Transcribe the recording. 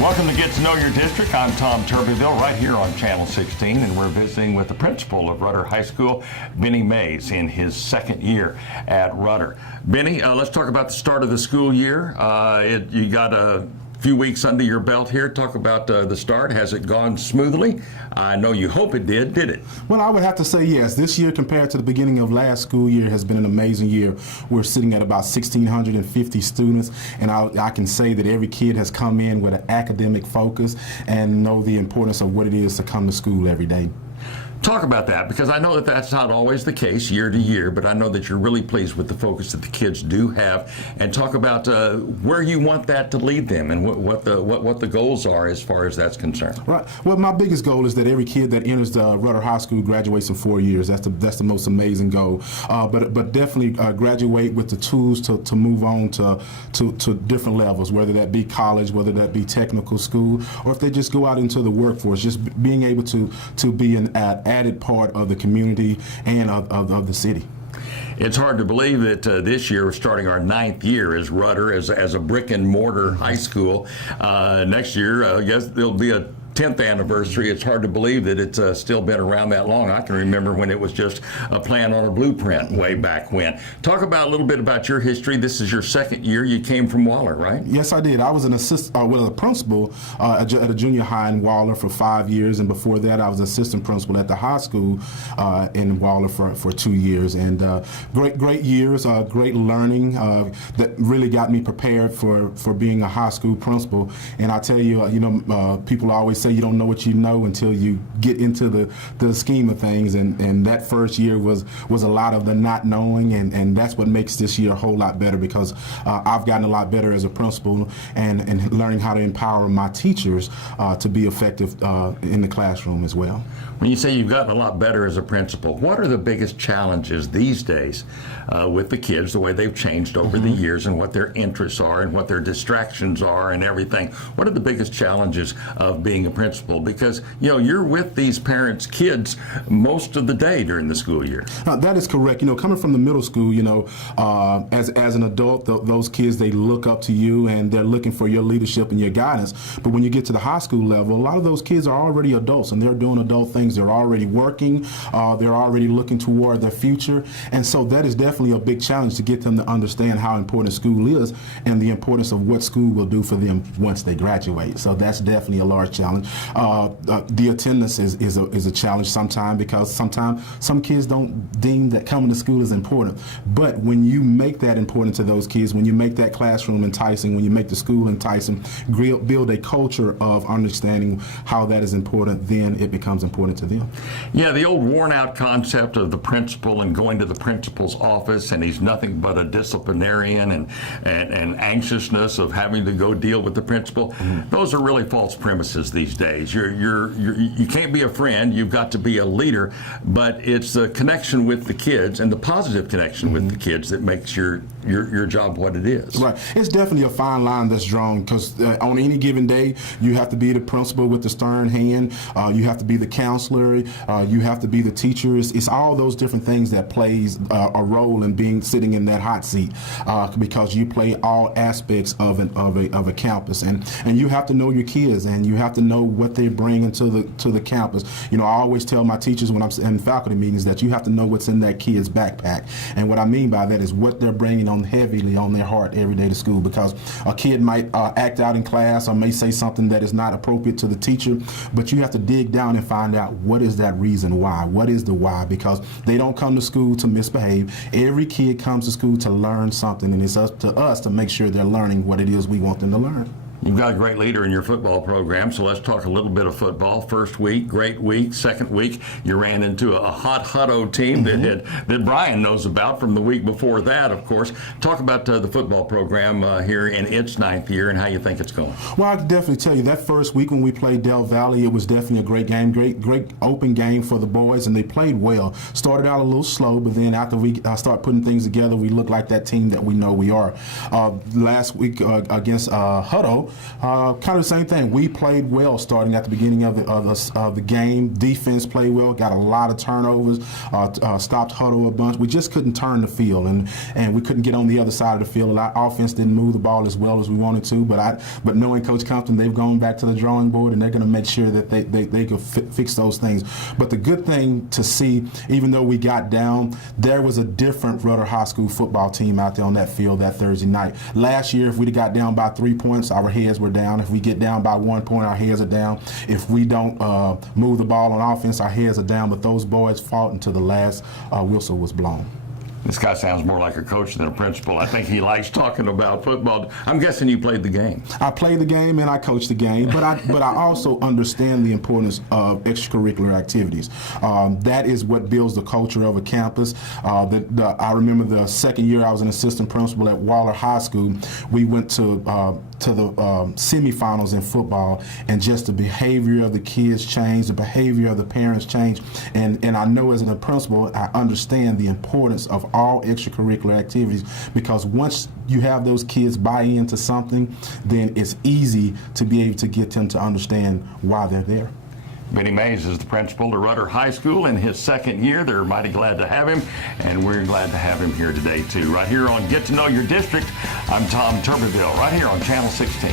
Welcome to Get to Know Your District. I'm Tom Turbiville right here on Channel 16, and we're visiting with the principal of Rudder High School, Bennie Mays, in his second year at Rudder. Bennie, let's talk about the start of the school year. You got a few weeks under your belt here. Talk about the start. Has it gone smoothly? I know you hope it did. Did it? Well, I would have to say yes. This year compared to the beginning of last school year has been an amazing year. We're sitting at about 1,650 students, and I can say that every kid has come in with an academic focus and know the importance of what it is to come to school every day. Talk about that, because I know that that's not always the case year to year, but I know that you're really pleased with the focus that the kids do have. And talk about where you want that to lead them and what the goals are as far as that's concerned. Right. Well, my biggest goal is that every kid that enters the Rudder High School graduates in 4 years. That's the most amazing goal. But definitely graduate with the tools to move on to different levels, whether that be college, whether that be technical school, or if they just go out into the workforce, just being able to be an added part of the community and of the city. It's hard to believe that this year we're starting our 9th year as Rudder, as a brick and mortar high school. Next year, I guess there'll be a 10th anniversary. It's hard to believe that it's still been around that long. I can remember when it was just a plan on a blueprint way back when. Talk about a little bit about your history. This is your second year. You came from Waller, right? Yes, I did. I was an a principal at a junior high in Waller for 5 years, and before that I was assistant principal at the high school in Waller for 2 years. And great years, great learning that really got me prepared for being a high school principal. And I tell you, people always say you don't know what you know until you get into the scheme of things, and that first year was a lot of the not knowing, and that's what makes this year a whole lot better, because I've gotten a lot better as a principal and learning how to empower my teachers to be effective in the classroom as well. When you say you've gotten a lot better as a principal, what are the biggest challenges these days with the kids, the way they've changed over the years and what their interests are and what their distractions are and everything? What are the biggest challenges of being a principal? Because you're with these parents' kids most of the day during the school year. That is correct. Coming from the middle school, as an adult, those kids, they look up to you and they're looking for your leadership and your guidance. But when you get to the high school level, a lot of those kids are already adults and they're doing adult things. They're already working. They're already looking toward their future. And so that is definitely a big challenge to get them to understand how important school is and the importance of what school will do for them once they graduate. So that's definitely a large challenge. The attendance is a challenge sometimes, because sometimes some kids don't deem that coming to school is important. But when you make that important to those kids, when you make that classroom enticing, when you make the school enticing, build a culture of understanding how that is important, then it becomes important to them. Yeah, the old worn out concept of the principal and going to the principal's office and he's nothing but a disciplinarian and anxiousness of having to go deal with the principal, those are really false premises these days. You can't be a friend, you've got to be a leader, but it's the connection with the kids and the positive connection with the kids that makes your job what it is. Right. It's definitely a fine line that's drawn, because on any given day you have to be the principal with the stern hand, you have to be the counselor, you have to be the teacher. It's all those different things that plays a role in sitting in that hot seat, because you play all aspects of a campus, and you have to know your kids and you have to know what they're bringing to the campus. I always tell my teachers when I'm in faculty meetings that you have to know what's in that kid's backpack, and what I mean by that is what they're bringing on heavily on their heart every day to school, because a kid might act out in class or may say something that is not appropriate to the teacher, but you have to dig down and find out what is that reason why, what is the why, because they don't come to school to misbehave. Every kid comes to school to learn something, and it's up to us to make sure they're learning what it is we want them to learn. You've got a great leader in your football program, so let's talk a little bit of football. First week, great week. Second week, you ran into a hot Hutto team that Bryan knows about from the week before that, of course. Talk about the football program here in its 9th year and how you think it's going. Well, I can definitely tell you that first week when we played Del Valley, it was definitely a great game, great open game for the boys, and they played well. Started out a little slow, but then after we start putting things together, we look like that team that we know we are. Last week against Hutto, kind of the same thing. We played well starting at the beginning of the game. Defense played well, got a lot of turnovers, stopped huddle a bunch. We just couldn't turn the field, and we couldn't get on the other side of the field. Our offense didn't move the ball as well as we wanted to, but knowing Coach Compton, they've gone back to the drawing board, and they're going to make sure that they can fix those things. But the good thing to see, even though we got down, there was a different Rudder High School football team out there on that field that Thursday night. Last year, if we'd have got down by 3 points, our heads were down. If we get down by 1 point, our heads are down. If we don't move the ball on offense, our heads are down. But those boys fought until the last whistle was blown. This guy sounds more like a coach than a principal. I think he likes talking about football. I'm guessing you played the game. I played the game and I coached the game, but I also understand the importance of extracurricular activities. That is what builds the culture of a campus. I remember the second year I was an assistant principal at Waller High School. We went to the semifinals in football, and just the behavior of the kids changed, the behavior of the parents changed, and I know as a principal, I understand the importance of all extracurricular activities, because once you have those kids buy into something, then it's easy to be able to get them to understand why they're there. Bennie Mays is the principal of Rudder High School in his second year. They're mighty glad to have him, and we're glad to have him here today, too. Right here on Get to Know Your District, I'm Tom Turbiville, right here on Channel 16.